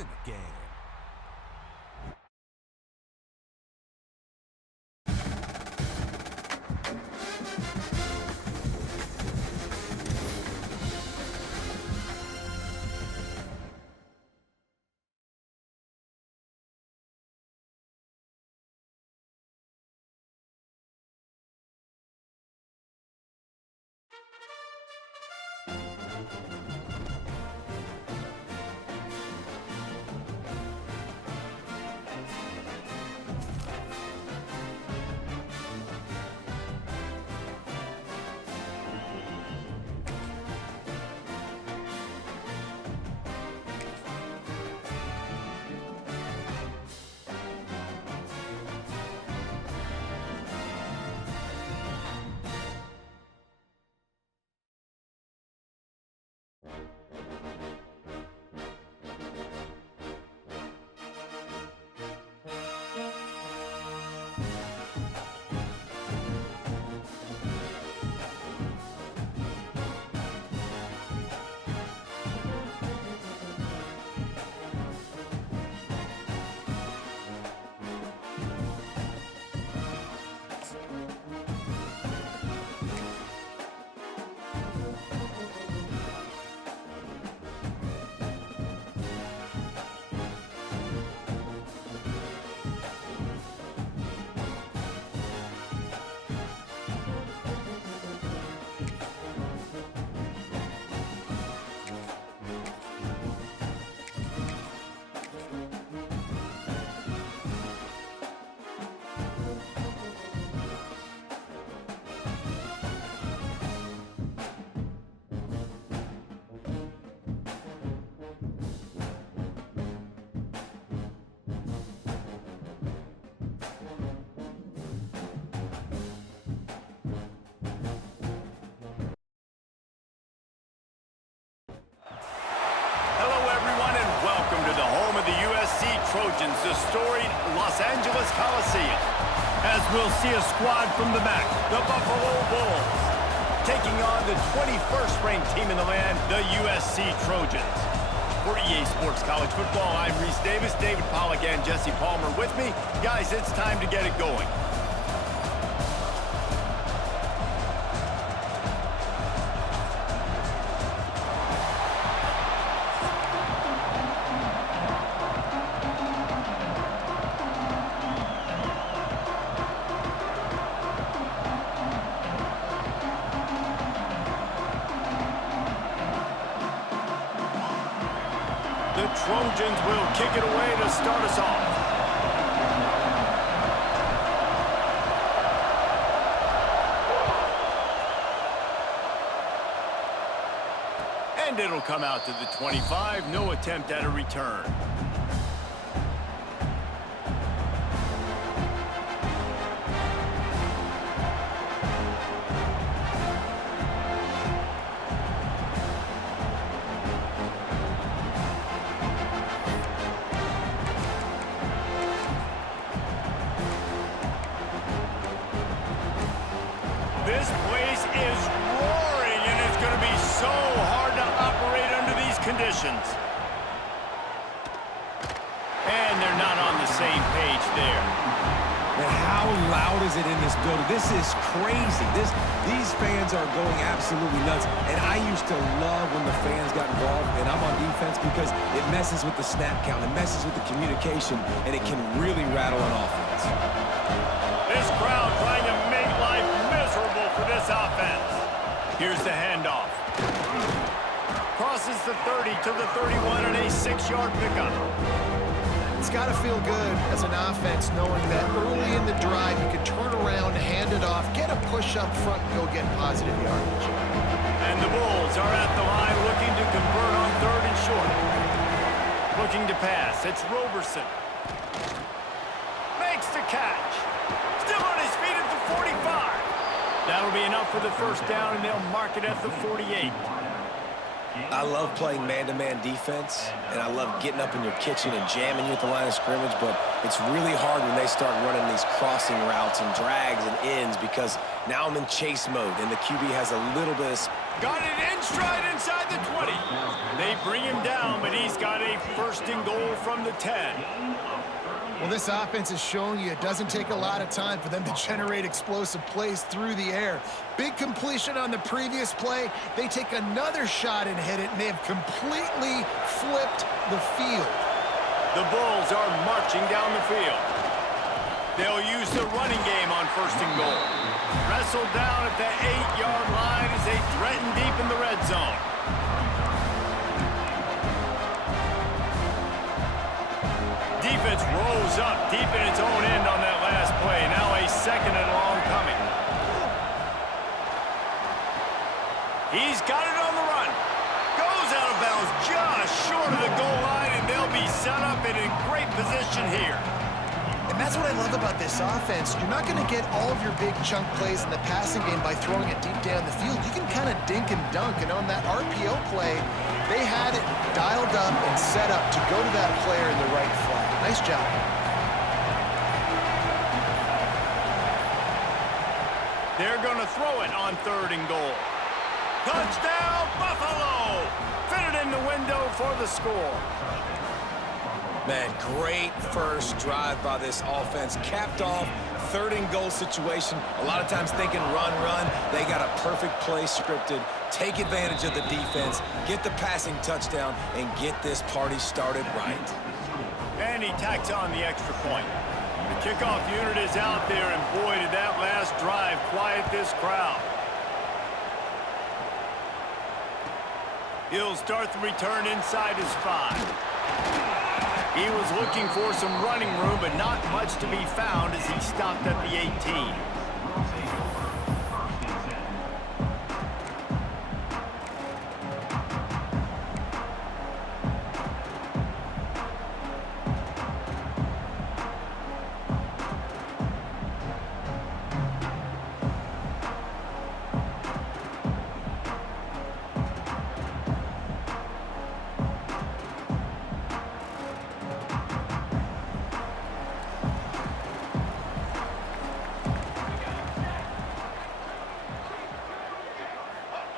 in the game. Trojans, the storied Los Angeles Coliseum. As we'll see a squad from the back, the Buffalo Bulls, taking on the 21st ranked team in the land, the USC Trojans. For EA Sports College Football, I'm Reese Davis, David Pollack, and Jesse Palmer with me. Guys, it's time to get it going. The Trojans will kick it away to start us off. And it'll come out to the 25. No attempt at a return. This place is roaring, and it's going to be so hard to operate under these conditions. And they're not on the same page there. Man, how loud is it in this building? This is crazy. These fans are going absolutely nuts. And I used to love when the fans got involved, and I'm on defense because it messes with the snap count, it messes with the communication, and it can really rattle an offense. This crowd trying to make life miserable for this offense. Here's the handoff. Crosses the 30 to the 31 and a 6-yard pickup. It's got to feel good as an offense knowing that early in the drive you can turn around, hand it off, get a push up front, and go get positive yardage. And the Bulls are at the line looking to convert on 3rd and short. Looking to pass. It's Roberson. Makes the catch. Still on his feet at the 45. That'll be enough for the first down, and they'll mark it at the 48. I love playing man-to-man defense, and I love getting up in your kitchen and jamming you at the line of scrimmage, but it's really hard when they start running these crossing routes and drags and ends because now I'm in chase mode, and the QB has a little bit of... Got it in stride inside the 20. They bring him down, but he's got a first and goal from the 10. Well, this offense is showing you it doesn't take a lot of time for them to generate explosive plays through the air. Big completion on the previous play. They take another shot and hit it, and they have completely flipped the field. The Bulls are marching down the field. They'll use the running game on first and goal. Wrestled down at the 8-yard line as they threaten deep in the red zone. Defense rose up deep in its own end on that last play. Now a second and long coming. He's got it on the run. Goes out of bounds just short of the goal line, and they'll be set up in a great position here. And that's what I love about this offense. You're not going to get all of your big chunk plays in the passing game by throwing it deep down the field. You can kind of dink and dunk, and on that RPO play, they had it dialed up and set up to go to that player in the right flat. Nice job. They're going to throw it on third and goal. Touchdown, Buffalo! Fitted in the window for the score. Man, great first drive by this offense. Capped off, third and goal situation. A lot of times thinking run, run. They got a perfect play scripted. Take advantage of the defense, get the passing touchdown, and get this party started right. And he tacks on the extra point. The kickoff unit is out there, and boy, did that last drive quiet this crowd. He'll start the return inside his 5. He was looking for some running room, but not much to be found as he stopped at the 18.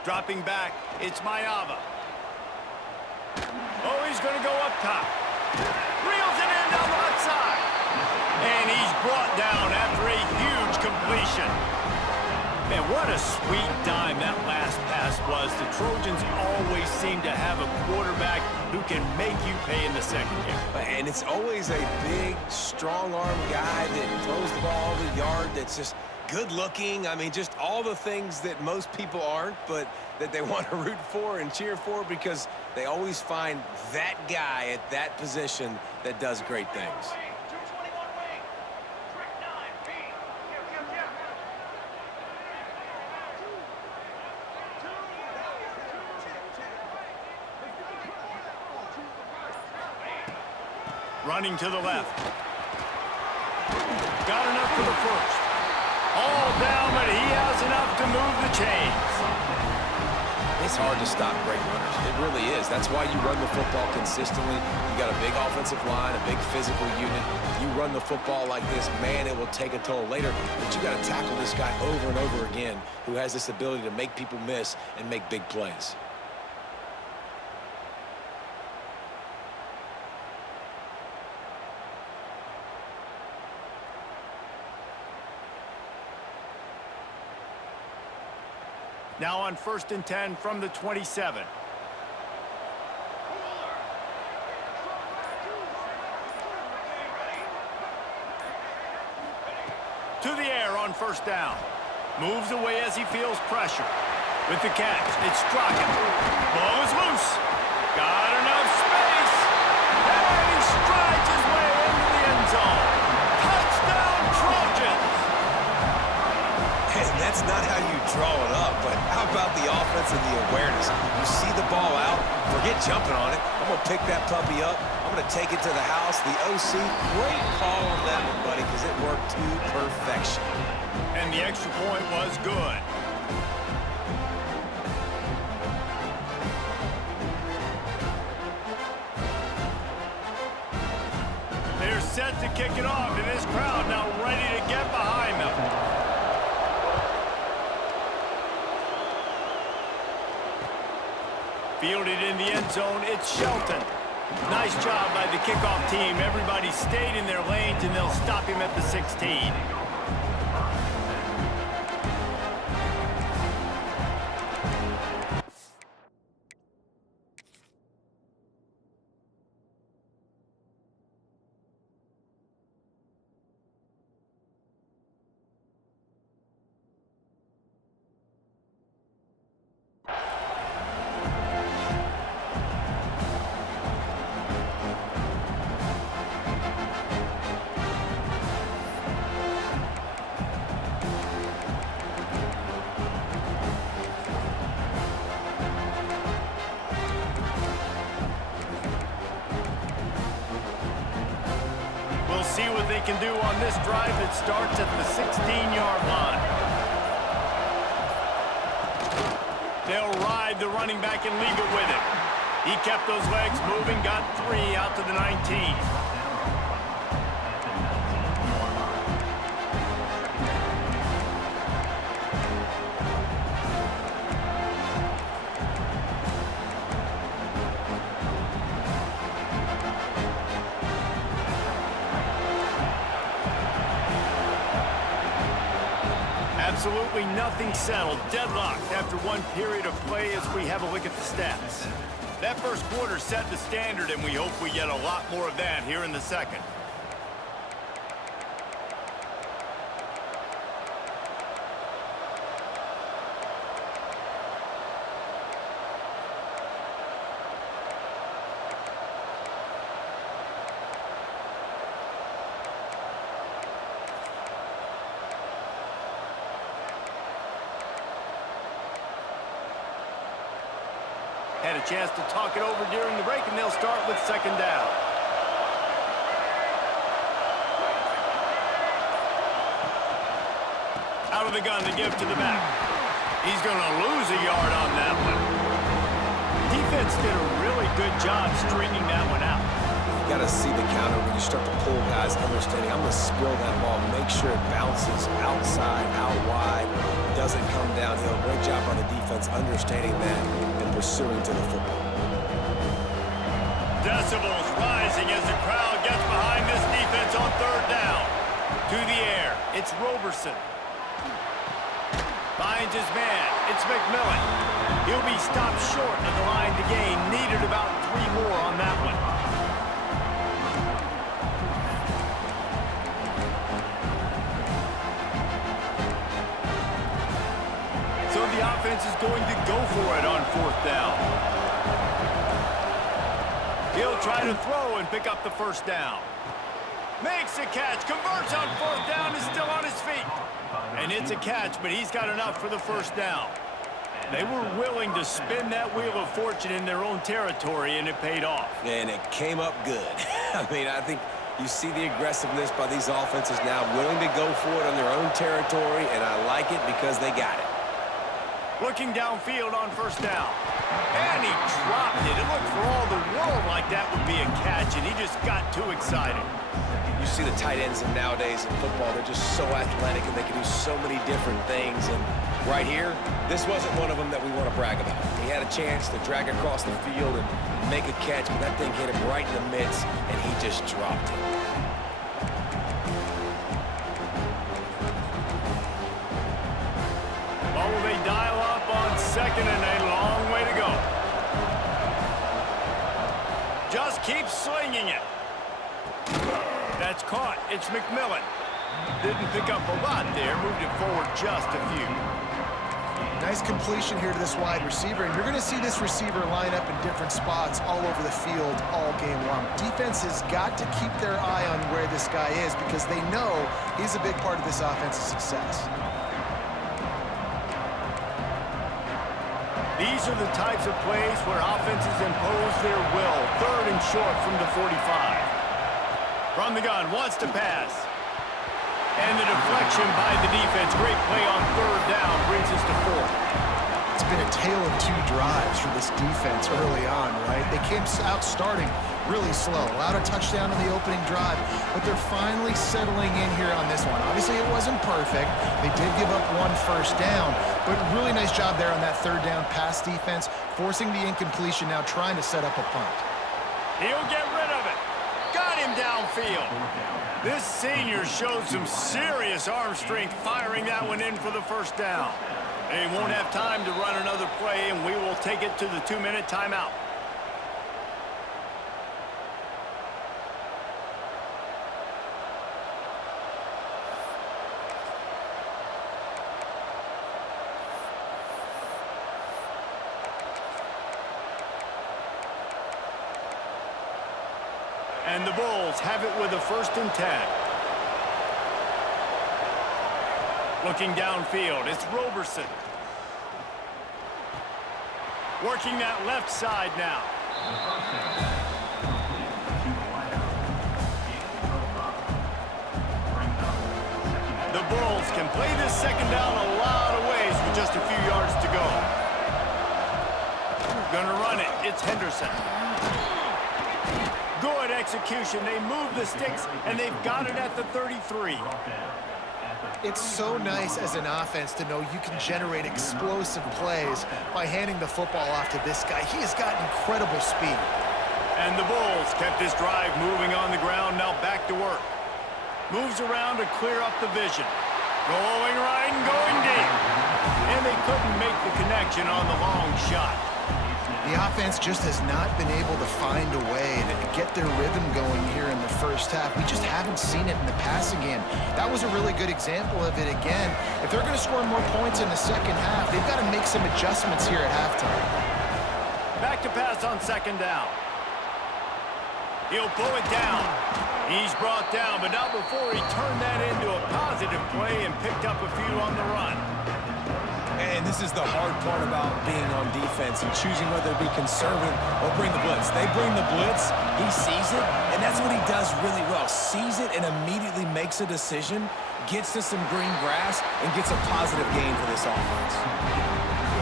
Dropping back, it's Mayava. Oh, he's going to go up top. Reels it in down the left side. And he's brought down after a huge completion. Man, what a sweet dime that last pass was. The Trojans always seem to have a quarterback who can make you pay in the secondary. And it's always a big, strong-arm guy that throws the ball the yard that's just good-looking. I mean, just all the things that most people aren't, but that they want to root for and cheer for because they always find that guy at that position that does great things. Running to the left. Got enough for the first. All down, but he has enough to move the chains. It's hard to stop great runners. It really is. That's why you run the football consistently. You got a big offensive line, a big physical unit. You run the football like this, man, it will take a toll later. But you got to tackle this guy over and over again who has this ability to make people miss and make big plays. Now on 1st and 10 from the 27. To the air on 1st down. Moves away as he feels pressure. With the catch, it's Strachan. Ball is loose. Got enough space. And he strides his way into the end zone. Touchdown, Trojans! And that's not how you draw it up, but how about the offense and the awareness? You see the ball out, forget jumping on it. I'm going to pick that puppy up. I'm going to take it to the house. The OC, great call on that one, buddy, because it worked to perfection. And the extra point was good. kick it off, and this crowd now ready to get behind them. Fielded in the end zone, it's Shelton. Nice job by the kickoff team. Everybody stayed in their lanes, and they'll stop him at the 16. See what they can do on this drive that starts at the 16-yard line. They'll ride the running back and leave it with him. He kept those legs moving, got 3 out to the 19. Absolutely nothing settled. Deadlocked after one period of play as we have a look at the stats. That first quarter set the standard, and we hope we get a lot more of that here in the second. Had a chance to talk it over during the break, and they'll start with second down. Out of the gun to give to the back. He's going to lose a yard on that one. Defense did a really good job stringing that one out. You got to see the counter when you start to pull guys, understanding I'm going to spill that ball, make sure it bounces outside, out wide, doesn't come downhill. Great job on the defense understanding that and pursuing to the football. Decibels rising as the crowd gets behind this defense on third down. To the air, it's Roberson. Finds his man, it's McMillan. He'll be stopped short of the line to gain. Needed about 3 more on that one. So the offense is going to go for it on fourth down. He'll try to throw and pick up the first down. Makes a catch, converts on fourth down, is still on his feet. And it's a catch, but he's got enough for the first down. They were willing to spin that wheel of fortune in their own territory, and it paid off. And it came up good. I mean, I think you see the aggressiveness by these offenses now, willing to go for it on their own territory, and I like it because they got it. Looking downfield on first down. And he dropped it. It looked for all the world like that would be a catch, and he just got too excited. You see the tight ends nowadays in football, they're just so athletic and they can do so many different things. And right here, this wasn't one of them that we want to brag about. He had a chance to drag across the field and make a catch, but that thing hit him right in the midst, and he just dropped it. Well, will they dial up on second and a long way to go? Just keep slinging it. That's caught. It's McMillan. Didn't pick up a lot there. Moved it forward just a few. Nice completion here to this wide receiver, and you're going to see this receiver line up in different spots all over the field all game long. Defense has got to keep their eye on where this guy is because they know he's a big part of this offense's success. These are the types of plays where offenses impose their will. Third and short from the 45. From the gun, wants to pass. And the deflection by the defense. Great play on third down brings us to fourth. It's been a tale of 2 drives for this defense early on, right? They came out starting really slow. Allowed a touchdown on the opening drive, but they're finally settling in here on this one. Obviously, it wasn't perfect. They did give up 1 first down, but really nice job there on that 3rd down pass defense, forcing the incompletion, now trying to set up a punt. He'll get rid of it. Got him downfield. This senior showed some serious arm strength firing that one in for the first down. They won't have time to run another play, and we will take it to the 2-minute timeout. And the Bulls have it with a 1st and 10. Looking downfield, it's Roberson. Working that left side now. The Bulls can play this 2nd down a lot of ways with just a few yards to go. Gonna run it, it's Henderson. Good execution. They move the sticks, and they've got it at the 33. It's so nice as an offense to know you can generate explosive plays by handing the football off to this guy. He has got incredible speed. And the Bulls kept this drive moving on the ground, now back to work. Moves around to clear up the vision. Going right and going deep. And they couldn't make the connection on the long shot. The offense just has not been able to find a way to get their rhythm going here in the first half. We just haven't seen it in the passing game. That was a really good example of it again. If they're going to score more points in the second half, they've got to make some adjustments here at halftime. Back to pass on 2nd down. He'll pull it down. He's brought down, but not before he turned that into a positive play and picked up a few on the run. And this is the hard part about being on defense and choosing whether to be conservative or bring the blitz. They bring the blitz, he sees it, and that's what he does really well. Sees it and immediately makes a decision, gets to some green grass, and gets a positive gain for this offense.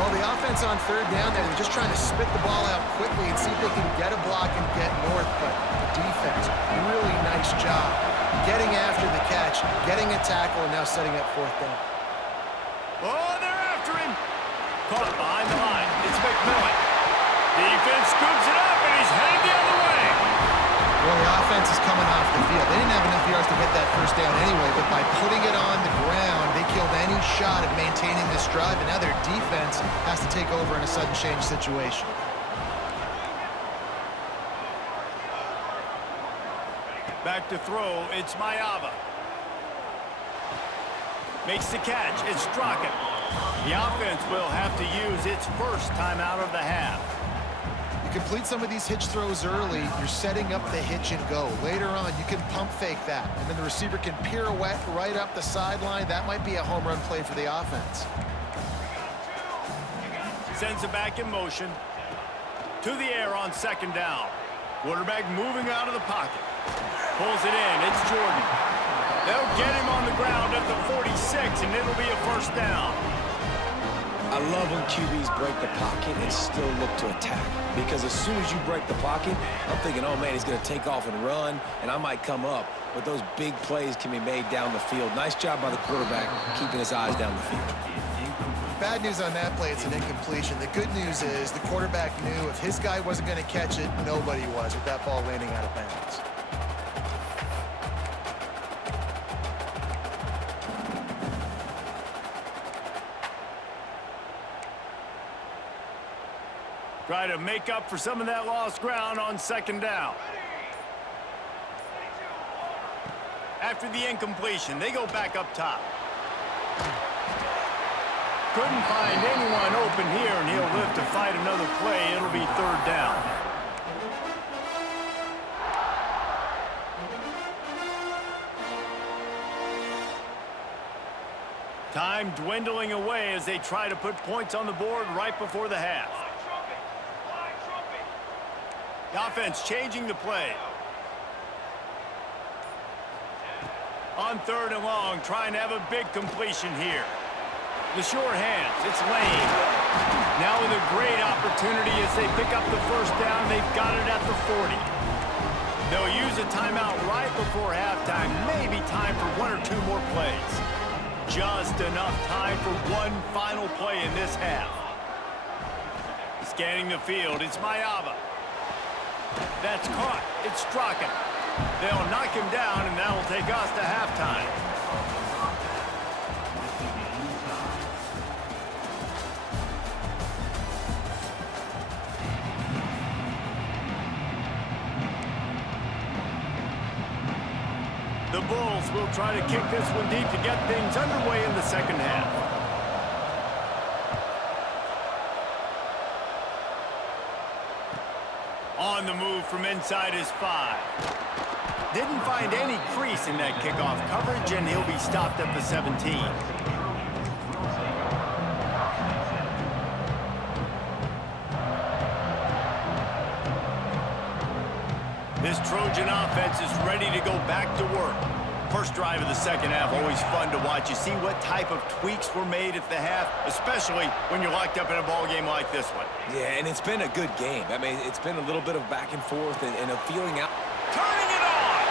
Well, the offense on 3rd down, they're just trying to spit the ball out quickly and see if they can get a block and get north, but the defense, really nice job getting after the catch, getting a tackle, and now setting up 4th down. Oh, they're after him. Caught behind the line. It's McMillan. Defense scoops it up, and he's headed the other way. Well, the offense is coming off the field. They didn't have enough yards to get that 1st down anyway, but by putting it on the ground, they killed any shot at maintaining this drive, and now their defense has to take over in a sudden change situation. Back to throw, it's Mayava. Makes the catch, it's Straka. The offense will have to use its 1st timeout of the half. You complete some of these hitch throws early, you're setting up the hitch and go. Later on, you can pump fake that, and then the receiver can pirouette right up the sideline. That might be a home run play for the offense. Sends it back in motion. To the air on 2nd down. Quarterback moving out of the pocket. Pulls it in, it's Jordan. They'll get him on the ground at the 46, and it'll be a 1st down. I love when QBs break the pocket and still look to attack. Because as soon as you break the pocket, I'm thinking, oh, man, he's going to take off and run, and I might come up. But those big plays can be made down the field. Nice job by the quarterback keeping his eyes down the field. Bad news on that play, it's an incompletion. The good news is the quarterback knew if his guy wasn't going to catch it, nobody was with that ball landing out of bounds. Try to make up for some of that lost ground on 2nd down. After the incompletion, they go back up top. Couldn't find anyone open here, and he'll live to fight another play. It'll be 3rd down. Time dwindling away as they try to put points on the board right before the half. The offense changing the play. On 3rd and long, trying to have a big completion here. The short hands, it's Lane. Now with a great opportunity as they pick up the 1st down, they've got it at the 40. They'll use a timeout right before halftime. Maybe time for one or two more plays. Just enough time for one final play in this half. Scanning the field, it's Mayava. That's caught. It's Strachan. They'll knock him down, and that'll take us to halftime. The Bulls will try to kick this one deep to get things underway in the second half. On the move from inside his 5. Didn't find any crease in that kickoff coverage, and he'll be stopped at the 17. This Trojan offense is ready to go back to work. First drive of the second half, always fun to watch. You see what type of tweaks were made at the half, especially when you're locked up in a ball game like this one. Yeah, and it's been a good game. I mean, it's been a little bit of back and forth and a feeling out. Turning it on!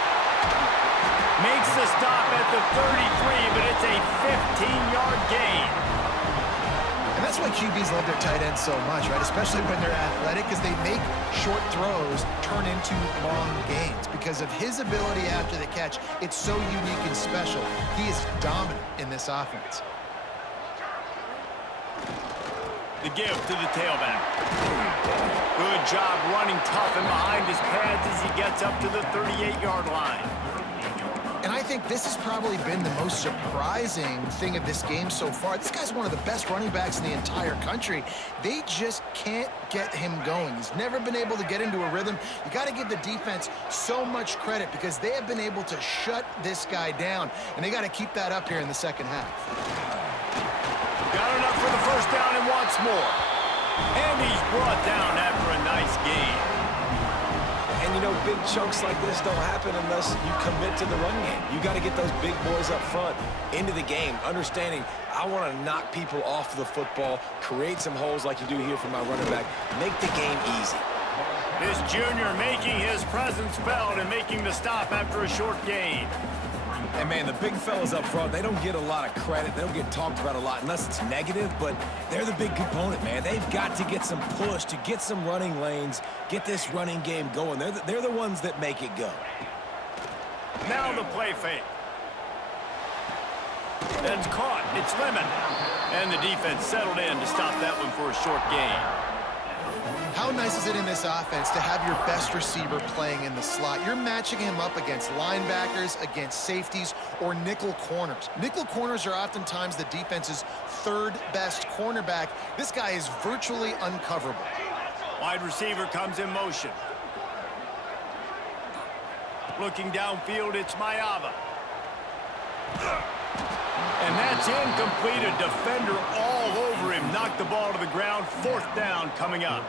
Makes the stop at the 33, but it's a 15-yard gain. And that's why QBs love their tight ends so much, right? Especially when they're athletic, because they make short throws turn into long gains. Because of his ability after the catch, it's so unique and special. He is dominant in this offense. The give to the tailback. Good job running tough and behind his pads as he gets up to the 38-yard line. And I think this has probably been the most surprising thing of this game so far. This guy's one of the best running backs in the entire country. They just can't get him going. He's never been able to get into a rhythm. You got to give the defense so much credit because they have been able to shut this guy down, and they got to keep that up here in the second half. Got enough for the first down and wants more. And he's brought down after a nice gain. And, you know, big chunks like this don't happen unless you commit to the run game. You got to get those big boys up front into the game, understanding I want to knock people off the football, create some holes like you do here for my running back, make the game easy. This junior making his presence felt and making the stop after a short gain. And, man, the big fellas up front, they don't get a lot of credit. They don't get talked about a lot unless it's negative, but they're the big component, man. They've got to get some push to get some running lanes, get this running game going. They're the ones that make it go. Now the play fake. That's caught. It's Lemon. And the defense settled in to stop that one for a short gain. How nice is it in this offense to have your best receiver playing in the slot? You're matching him up against linebackers, against safeties, or nickel corners. Nickel corners are oftentimes the defense's third best cornerback. This guy is virtually uncoverable. Wide receiver comes in motion. Looking downfield, it's Mayava. And that's incomplete. A defender all over him. Knocked the ball to the ground. Fourth down coming up.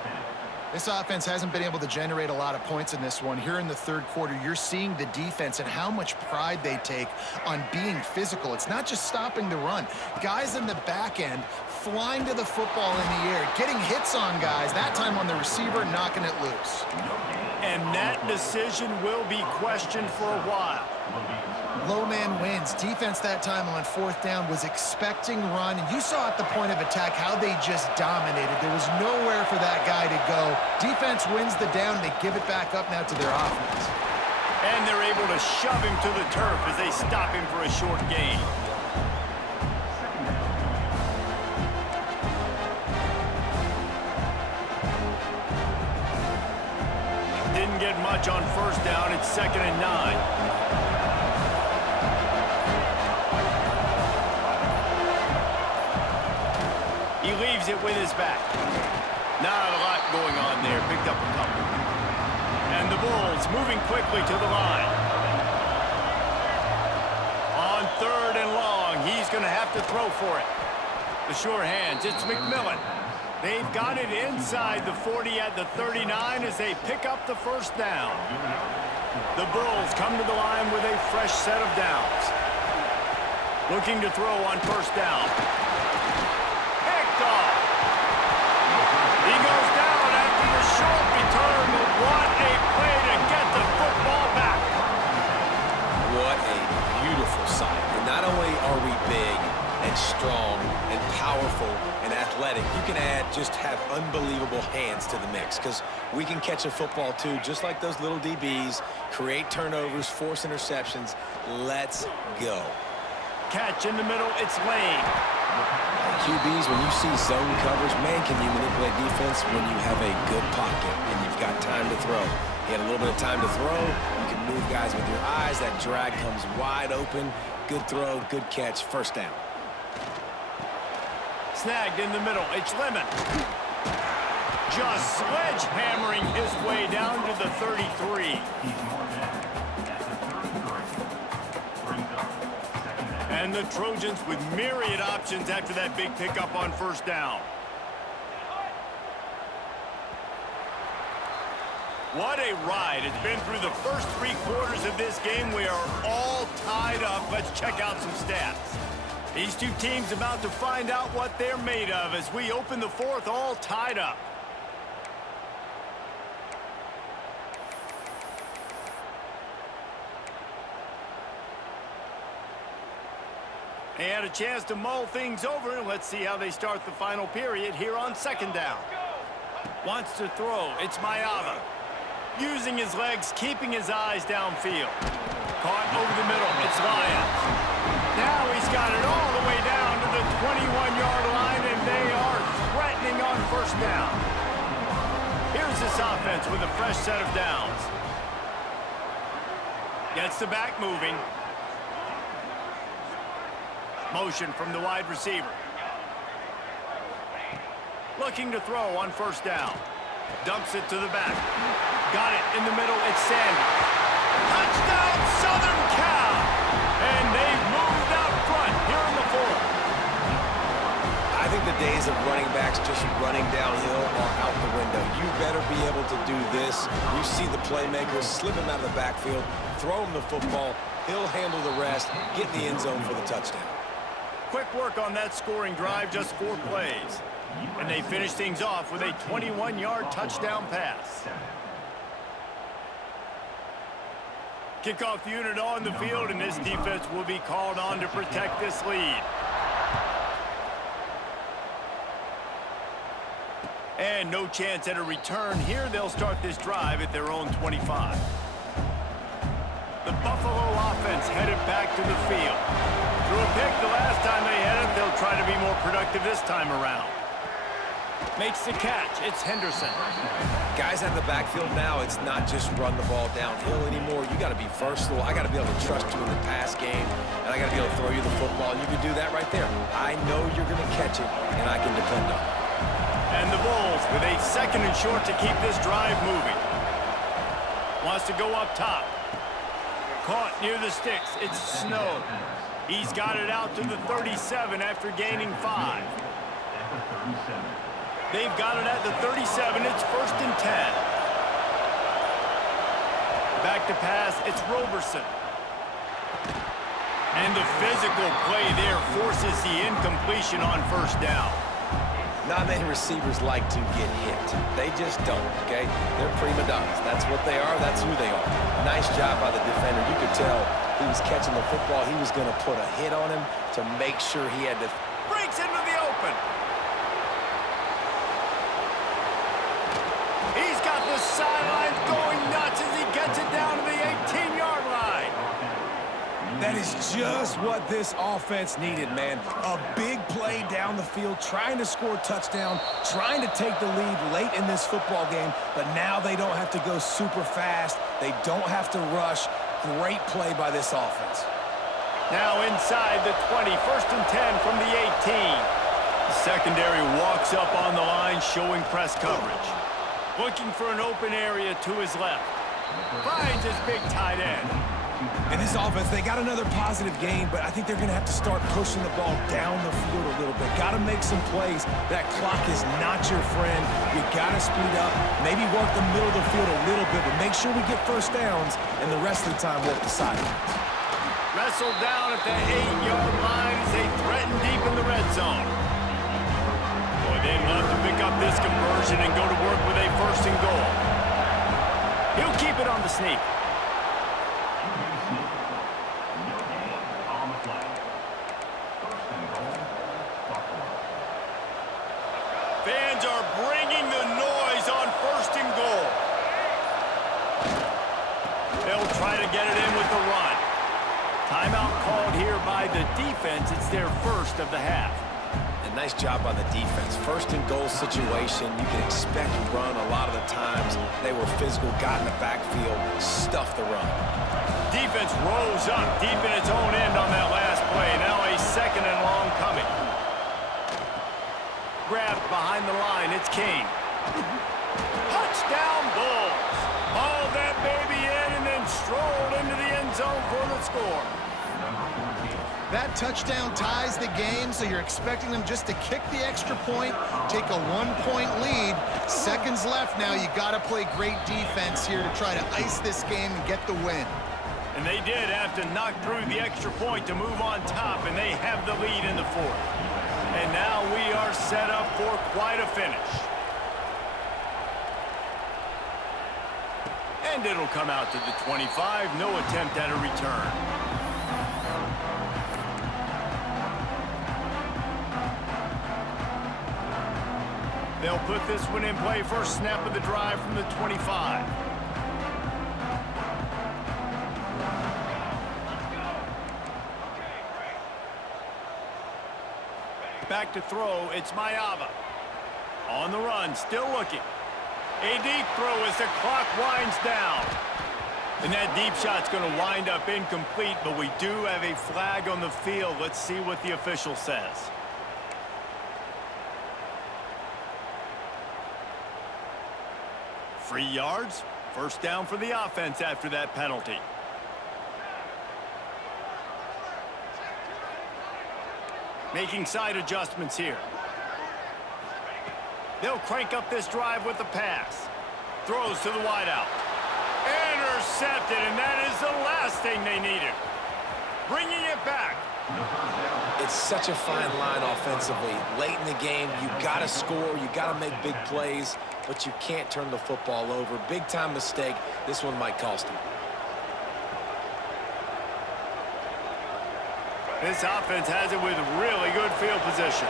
This offense hasn't been able to generate a lot of points in this one. Here in the third quarter, you're seeing the defense and how much pride they take on being physical. It's not just stopping the run. Guys in the back end flying to the football in the air, getting hits on guys, that time on the receiver, knocking it loose. And that decision will be questioned for a while. Low man wins. Defense that time on fourth down was expecting run, and you saw at the point of attack how they just dominated. There was nowhere for that guy to go. Defense wins the down. They give it back up now to their offense. And they're able to shove him to the turf as they stop him for a short gain. Didn't get much on first down. It's 2nd and 9. He leaves it with his back. Not a lot going on there. Picked up a couple. And the Bulls moving quickly to the line. On 3rd and long, he's going to have to throw for it. The sure hands, it's McMillan. They've got it inside the 40 at the 39 as they pick up the first down. The Bulls come to the line with a fresh set of downs. Looking to throw on first down. He goes down after the short return, but what a play to get the football can just have unbelievable hands to the mix because we can catch a football too, just like those little DBs, create turnovers, force interceptions. Let's go. Catch in the middle, it's Lane. QBs, when you see zone coverage, man, can you manipulate defense when you have a good pocket and you've got time to throw. He had a little bit of time to throw. You can move guys with your eyes. That drag comes wide open. Good throw, good catch, first down. Snagged in the middle, it's Lemon. Just sledgehammering his way down to the 33. And the Trojans with myriad options after that big pickup on first down. What a ride. It's been through the first 3 quarters of this game. We are all tied up. Let's check out some stats. These two teams about to find out what they're made of as we open the 4th all tied up. They had a chance to mull things over, and let's see how they start the final period here on second down. Wants to throw. It's Mayava. Using his legs, keeping his eyes downfield. Caught over the middle. It's Lyons. Now he's got it all the way down to the 21-yard line, and they are threatening on first down. Here's this offense with a fresh set of downs. Gets the back moving. Motion from the wide receiver. Looking to throw on first down. Dumps it to the back. Got it in the middle. It's Sanders. Touchdown, Southern Cal! And they've moved out front here in the 4th. I think the days of running backs just running downhill are out the window. You better be able to do this. You see the playmakers, slip him out of the backfield, throw him the football. He'll handle the rest, get in the end zone for the touchdown. Quick work on that scoring drive, just 4 plays. And they finish things off with a 21-yard touchdown pass. Kickoff unit on the field, and this defense will be called on to protect this lead. And no chance at a return here. They'll start this drive at their own 25. The Buffalo offense headed back to the field. Threw a pick the last time they had it. They'll try to be more productive this time around. Makes the catch. It's Henderson. Guys out of the backfield now, it's not just run the ball downhill anymore. You got to be versatile. I got to be able to trust you in the pass game, and I got to be able to throw you the football. And you can do that right there. I know you're going to catch it, and I can depend on it. And the Bulls with a 2nd and short to keep this drive moving. Wants to go up top. Caught near the sticks. It's Snow. He's got it out to the 37 after gaining 5. They've got it at the 37. It's 1st and 10. Back to pass. It's Roberson. And the physical play there forces the incompletion on first down. Not many receivers like to get hit. They just don't, okay? They're prima donnas. That's what they are. That's who they are. Nice job by the defender. You could tell he was catching the football. He was going to put a hit on him to make sure he had to. Breaks into the open. He's got the sidelines going nuts as he gets it down to the 18-yard line. That is just what this offense needed, man. A big play down the field, trying to score a touchdown, trying to take the lead late in this football game, but now they don't have to go super fast. They don't have to rush. Great play by this offense. Now inside the 20, 1st and 10 from the 18. The secondary walks up on the line, showing press coverage. Looking for an open area to his left. Finds his big tight end. In this offense, they got another positive game, but I think they're going to have to start pushing the ball down the field a little bit. Got to make some plays. That clock is not your friend. You got to speed up, maybe work the middle of the field a little bit, but make sure we get first downs, and the rest of the time work the sidelines. Wrestled down at the 8-yard line as they threaten deep in the red zone. Boy, they'd love to pick up this conversion and go to work with a 1st and goal. He'll keep it on the sneak. Fans are bringing the noise on 1st and goal. They'll try to get it in with the run. Timeout called here by the defense. It's their first of the half. And nice job by the defense. 1st and goal situation, you can expect run a lot of the times. They were physical, got in the backfield, stuffed the run. Defense rose up deep in its own end on that last play. Now a 2nd and long coming. Grabbed behind the line, it's King. Touchdown Bulls. Haul that baby in and then strolled into the end zone for the score. That touchdown ties the game, so you're expecting them just to kick the extra point, take a 1-point lead. Seconds left now. You got to play great defense here to try to ice this game and get the win. And they did have to knock through the extra point to move on top, and they have the lead in the 4th. And now we are set up for quite a finish. And it'll come out to the 25. No attempt at a return. They'll put this one in play. First snap of the drive from the 25. Back to throw, it's Mayava. On the run, still looking. A deep throw as the clock winds down. And that deep shot's going to wind up incomplete, but we do have a flag on the field. Let's see what the official says. Free yards, 1st down for the offense after that penalty. Making side adjustments here. They'll crank up this drive with the pass. Throws to the wideout. Intercepted, and that is the last thing they needed. Bringing it back. It's such a fine line offensively. Late in the game, you got to score, you got to make big plays, but you can't turn the football over. Big-time mistake. This one might cost them. This offense has it with really good field position.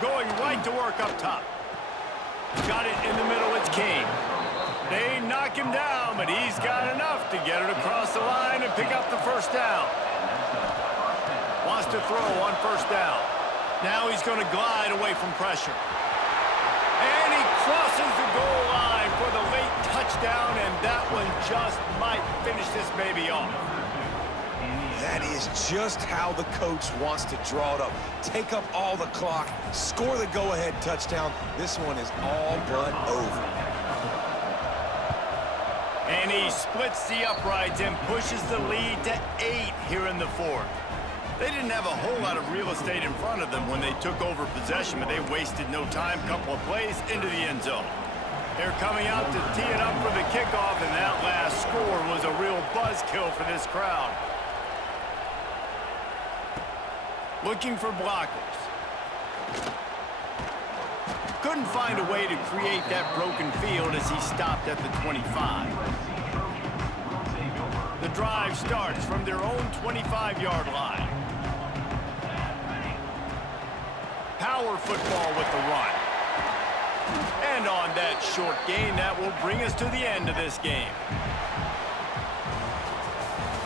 Going right to work up top. Got it in the middle, it's King. They knock him down, but he's got enough to get it across the line and pick up the 1st down. Wants to throw on 1st down. Now he's going to glide away from pressure. And he crosses the goal line for the late touchdown, and that one just might finish this baby off. That is just how the coach wants to draw it up. Take up all the clock, score the go-ahead touchdown. This one is all but over. And he splits the uprights and pushes the lead to 8 here in the 4th. They didn't have a whole lot of real estate in front of them when they took over possession, but they wasted no time. Couple of plays into the end zone. They're coming out to tee it up for the kickoff, and that last score was a real buzzkill for this crowd. Looking for blockers. Couldn't find a way to create that broken field as he stopped at the 25. The drive starts from their own 25-yard line. Power football with the run. And on that short gain, that will bring us to the end of this game.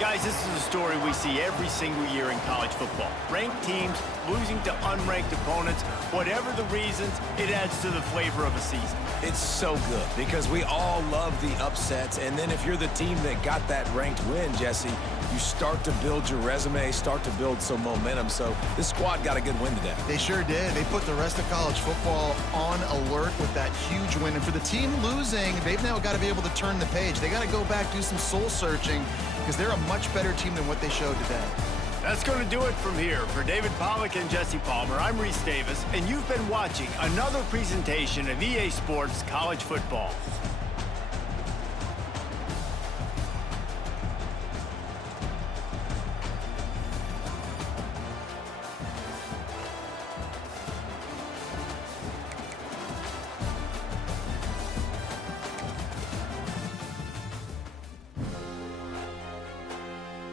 Guys, this is a story we see every single year in college football. Ranked teams losing to unranked opponents. Whatever the reasons, it adds to the flavor of a season. It's so good because we all love the upsets, and then if you're the team that got that ranked win, Jesse, you start to build your resume, start to build some momentum. So this squad got a good win today. They sure did. They put the rest of college football on alert with that huge win. And for the team losing, they've now got to be able to turn the page. They got to go back, do some soul searching, because they're a much better team than what they showed today. That's going to do it from here. For David Pollack and Jesse Palmer, I'm Reese Davis, and you've been watching another presentation of EA Sports College Football.